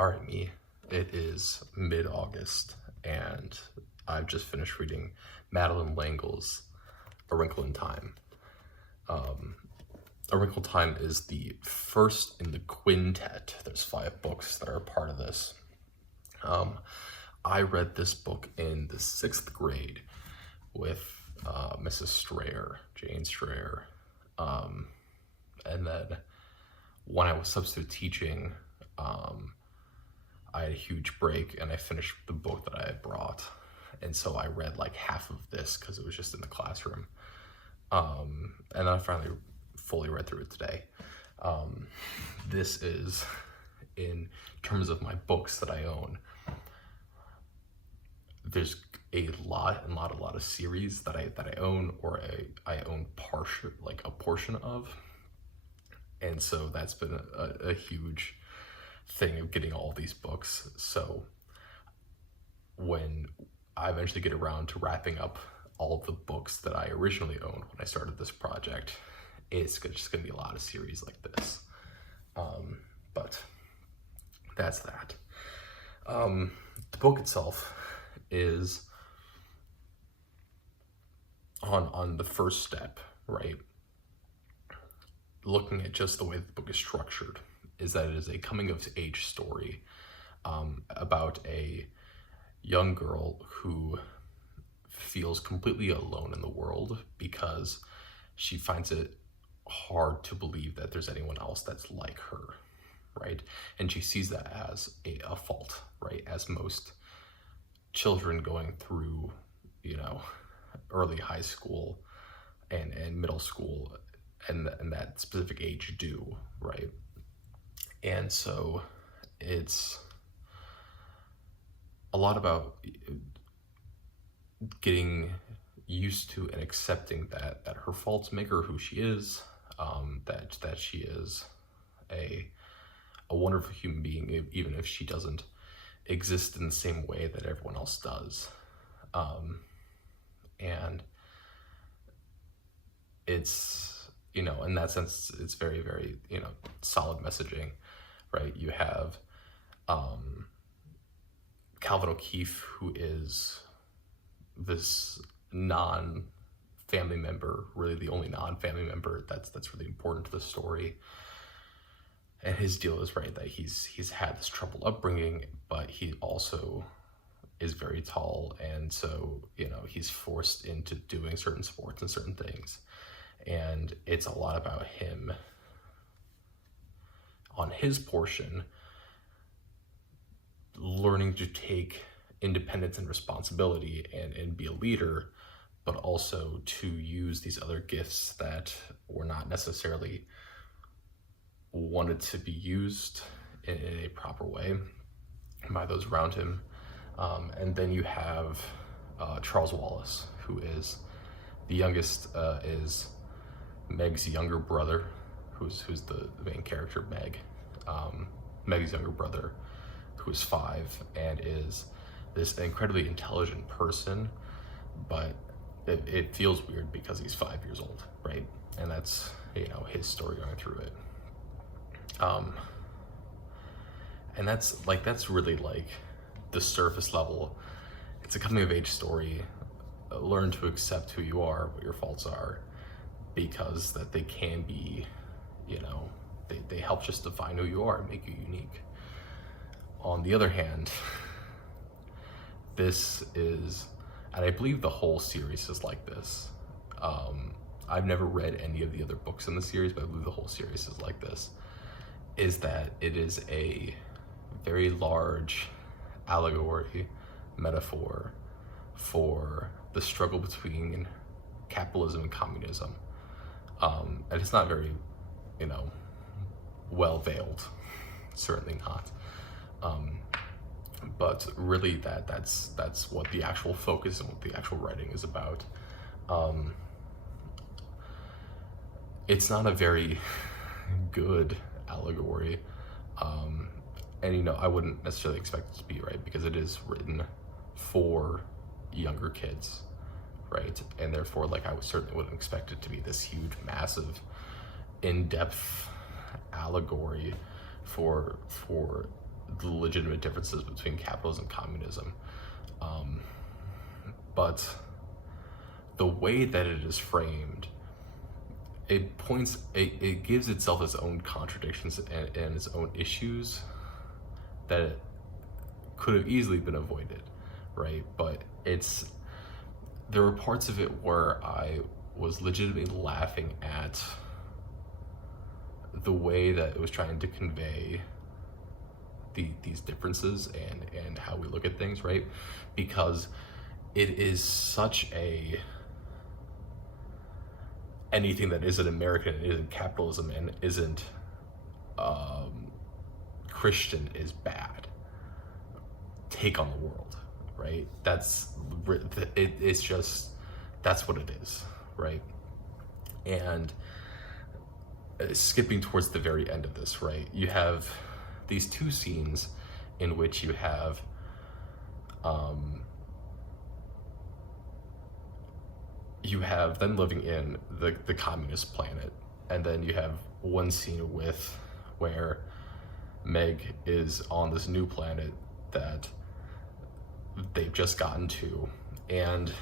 All right, me. It is mid-August, and I've just finished reading Madeline Langle's A Wrinkle in Time. A Wrinkle in Time is the first in the quintet. There's 5 books that are a part of this. I read this book in the 6th grade with Mrs. Strayer, Jane Strayer. And then when I was substitute teaching, I had a huge break and I finished the book that I had brought. And so I read like half of this because it was just in the classroom. And then I finally fully read through it today. This is, in terms of my books that I own, there's a lot of series that I own, or I own a portion of. And so that's been a huge thing of getting all these books. So when I eventually get around to wrapping up all of the books that I originally owned when I started this project, it's just gonna be a lot of series like this. But that's that. The book itself is on the first step, right? Looking at just the way the book is structured, is that it is a coming of age story about a young girl who feels completely alone in the world because she finds it hard to believe that there's anyone else that's like her, right? And she sees that as a fault, right? As most children going through, early high school and middle school and that specific age do, right? And so it's a lot about getting used to and accepting that her faults make her who she is, that she is a wonderful human being, even if she doesn't exist in the same way that everyone else does. And it's, in that sense, it's very, very, solid messaging, right? You have Calvin O'Keefe, who is this non-family member, really the only non-family member that's really important to the story. And his deal is, right, that he's had this troubled upbringing, but he also is very tall, and so, he's forced into doing certain sports and certain things. And it's a lot about him on his portion learning to take independence and responsibility and be a leader, but also to use these other gifts that were not necessarily wanted to be used in a proper way by those around him. And then you have Charles Wallace, who is the youngest, is Meg's younger brother, who's the main character, Meg. Meg's younger brother, who is 5 and is this incredibly intelligent person, but it feels weird because he's 5 years old, right? And that's, his story going through it. And that's really like the surface level. It's a coming of age story. Learn to accept who you are, what your faults are, because that they can be, they help just define who you are and make you unique. On the other hand, this is, and I believe the whole series is like this. I've never read any of the other books in the series, but I believe the whole series is like this, is that it is a very large allegory, metaphor for the struggle between capitalism and communism. And it's not very, well veiled, certainly not. But really that's what the actual focus and what the actual writing is about. It's not a very good allegory. And I wouldn't necessarily expect it to be, right? Because it is written for younger kids, right? And therefore, I certainly wouldn't expect it to be this huge, massive, in-depth allegory for the legitimate differences between capitalism and communism. But the way that it is framed, it gives itself its own contradictions and its own issues that could have easily been avoided, right? But there were parts of it where I was legitimately laughing at the way that it was trying to convey these differences and how we look at things, right? Because it is such anything that isn't American, isn't capitalism, and isn't Christian is bad take on the world, right? It's just, that's what it is, right? And skipping towards the very end of this, right? You have these two scenes in which you have them living in the communist planet, and then you have one scene where Meg is on this new planet that they've just gotten to, and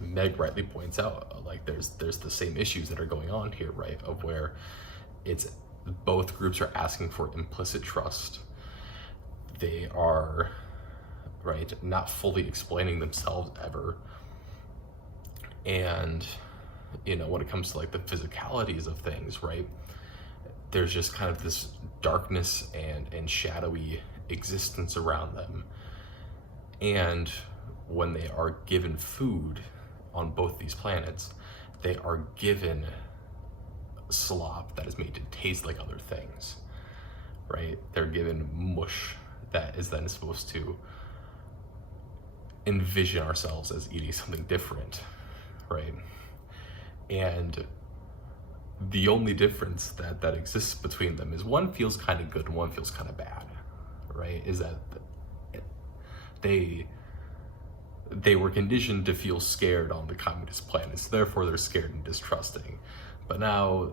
Meg rightly points out, like, there's the same issues that are going on here, right? Of where it's both groups are asking for implicit trust. They are, right, not fully explaining themselves ever. And, when it comes to like the physicalities of things, right, there's just kind of this darkness and shadowy existence around them. And when they are given food on both these planets, they are given slop that is made to taste like other things, right? They're given mush that is then supposed to envision ourselves as eating something different, right? And the only difference that exists between them is one feels kind of good and one feels kind of bad, right? Is that they were conditioned to feel scared on the communist planet, so therefore they're scared and distrusting. But now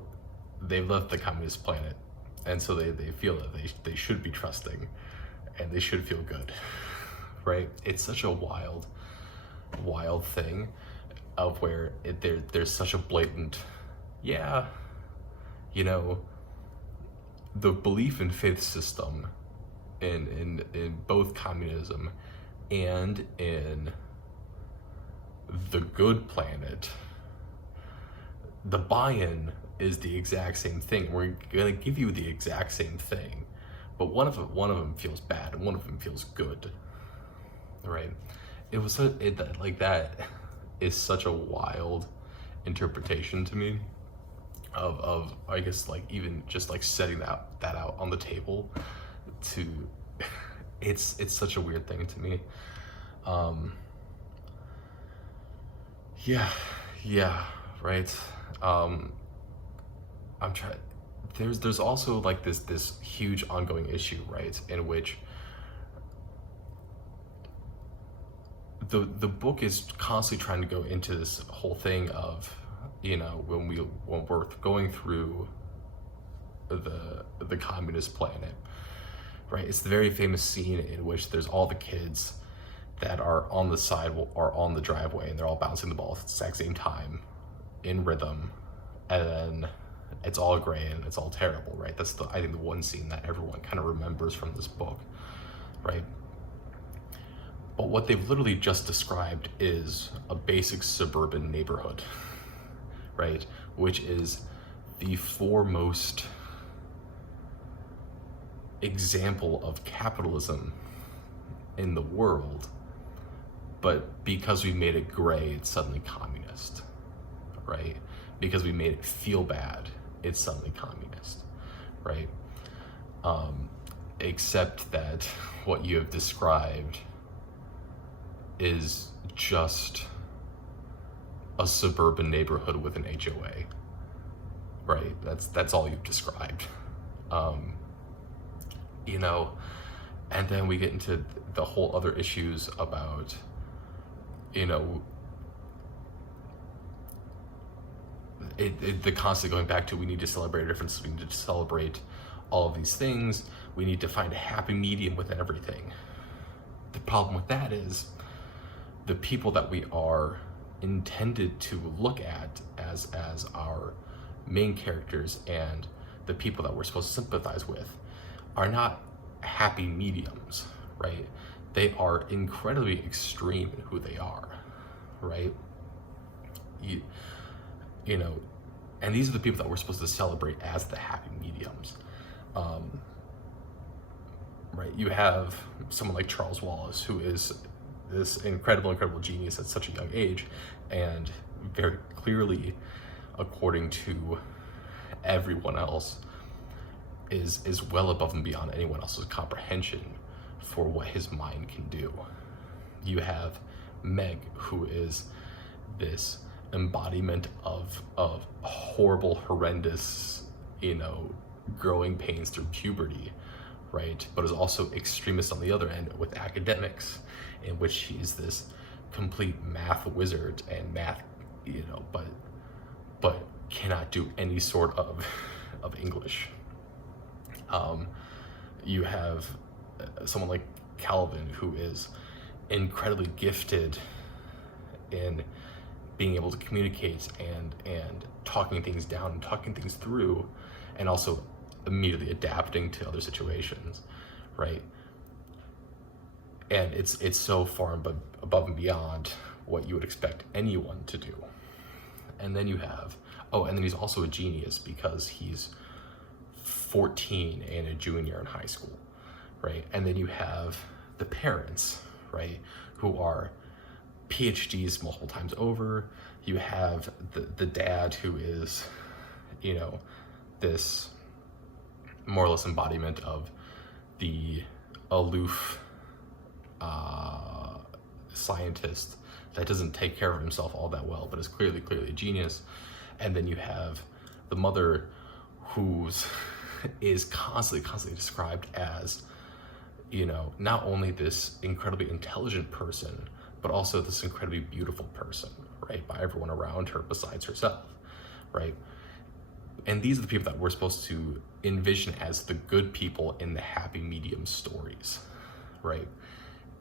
they've left the communist planet, and so they feel that they should be trusting and they should feel good, right? It's such a wild thing of where there's such a blatant, the belief in faith system in both communism and in the good planet, the buy-in is the exact same thing. We're gonna give you the exact same thing, but one of them feels bad and one of them feels good, right? That is such a wild interpretation to me of I guess, like, even just like setting that out on the table to it's such a weird thing to me. Right. I'm trying. There's also like this huge ongoing issue, right, in which the book is constantly trying to go into this whole thing of, when we're going through the communist planet, right? It's the very famous scene in which there's all the kids that are on the side or on the driveway, and they're all bouncing the ball at the exact same time in rhythm, and then it's all gray and it's all terrible, right? That's I think the one scene that everyone kind of remembers from this book, right? But what they've literally just described is a basic suburban neighborhood, right? Which is the foremost example of capitalism in the world, but because we made it gray, it's suddenly communist, right? Because we made it feel bad, it's suddenly communist, right? Except that what you have described is just a suburban neighborhood with an HOA, right? That's all you've described. And then we get into the whole other issues about, the constant going back to, we need to celebrate our differences, we need to celebrate all of these things. We need to find a happy medium within everything. The problem with that is the people that we are intended to look at as our main characters and the people that we're supposed to sympathize with are not happy mediums, right? They are incredibly extreme in who they are, right? You know, and these are the people that we're supposed to celebrate as the happy mediums. Right? You have someone like Charles Wallace, who is this incredible genius at such a young age, and very clearly, according to everyone else, is well above and beyond anyone else's comprehension for what his mind can do. You have Meg, who is this embodiment of horrible, horrendous, growing pains through puberty, right? But is also extremist on the other end with academics, in which he's this complete math wizard and math, but cannot do any sort of English. You have someone like Calvin, who is incredibly gifted in being able to communicate and talking things down and talking things through, and also immediately adapting to other situations, right? And it's so far above and beyond what you would expect anyone to do. And then you have, and then he's also a genius because he's 14 and a junior in high school, right? And then you have the parents, right, who are PhDs multiple times over. You have the dad, who is, this more or less embodiment of the aloof scientist that doesn't take care of himself all that well, but is clearly a genius. And then you have the mother, who's is constantly described as, not only this incredibly intelligent person, but also this incredibly beautiful person, right, by everyone around her besides herself, right? And these are the people that we're supposed to envision as the good people in the happy medium stories, right?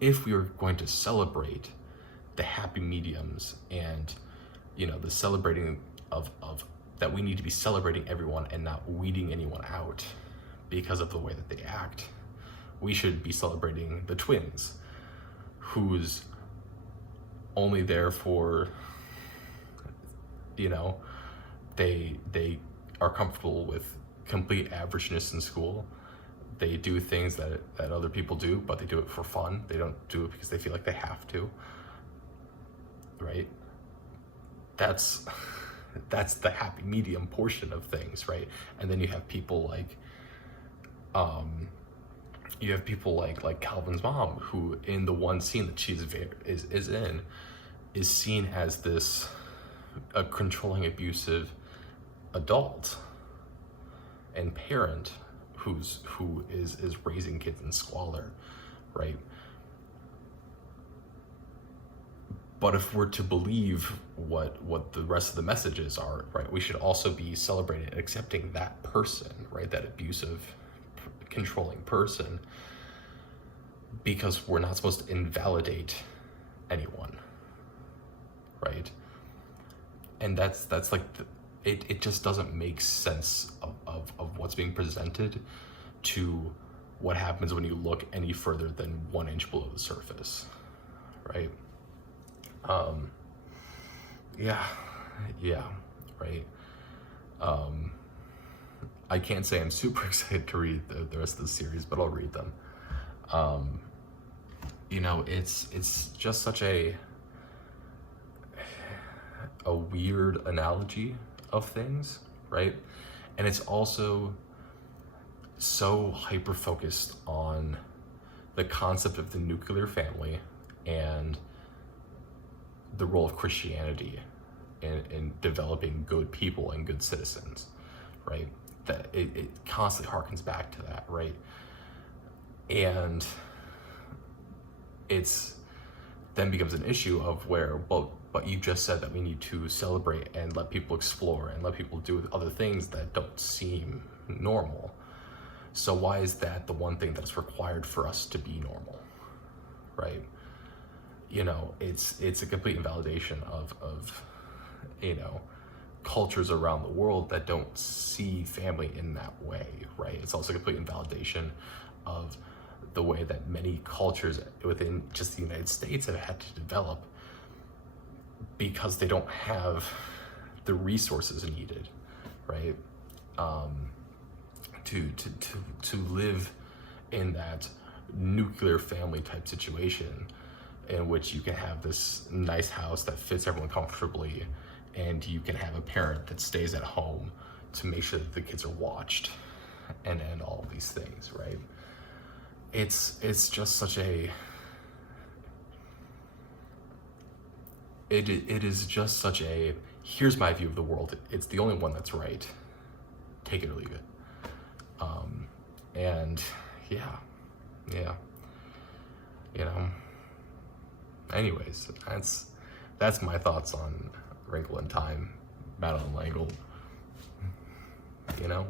If we are going to celebrate the happy mediums and, the celebrating of that we need to be celebrating everyone and not weeding anyone out because of the way that they act, we should be celebrating the twins, who's only there for, they are comfortable with complete averageness in school. They do things that other people do, but they do it for fun. They don't do it because they feel like they have to, right? That's the happy medium portion of things, right? And then you have people like, like Calvin's mom, who in the one scene that she's is seen as this a controlling, abusive adult and parent who is raising kids in squalor, right? But if we're to believe what the rest of the messages are, right, we should also be celebrating and accepting that person, right, that abusive, controlling person, because we're not supposed to invalidate anyone, right? And that's like, it just doesn't make sense of what's being presented to what happens when you look any further than 1 inch below the surface, right? Right. I can't say I'm super excited to read the rest of the series, but I'll read them. It's just such a weird analogy of things, right? And it's also so hyper focused on the concept of the nuclear family and the role of Christianity in developing good people and good citizens, right? That it constantly harkens back to that, right? And it's then becomes an issue of where, well, but you just said that we need to celebrate and let people explore and let people do other things that don't seem normal, So why is that the one thing that's required for us to be normal, right? You know, it's a complete invalidation of you know, cultures around the world that don't see family in that way, right? It's also a complete invalidation of the way that many cultures within just the United States have had to develop because they don't have the resources needed, right? To live in that nuclear family type situation in which you can have this nice house that fits everyone comfortably, and you can have a parent that stays at home to make sure that the kids are watched, and all of these things, right? It's just such a it is just such a, here's my view of the world, it's the only one that's right, take it or leave it. And yeah, you know, anyways, that's my thoughts on Wrinkle in Time, Madeline, you know.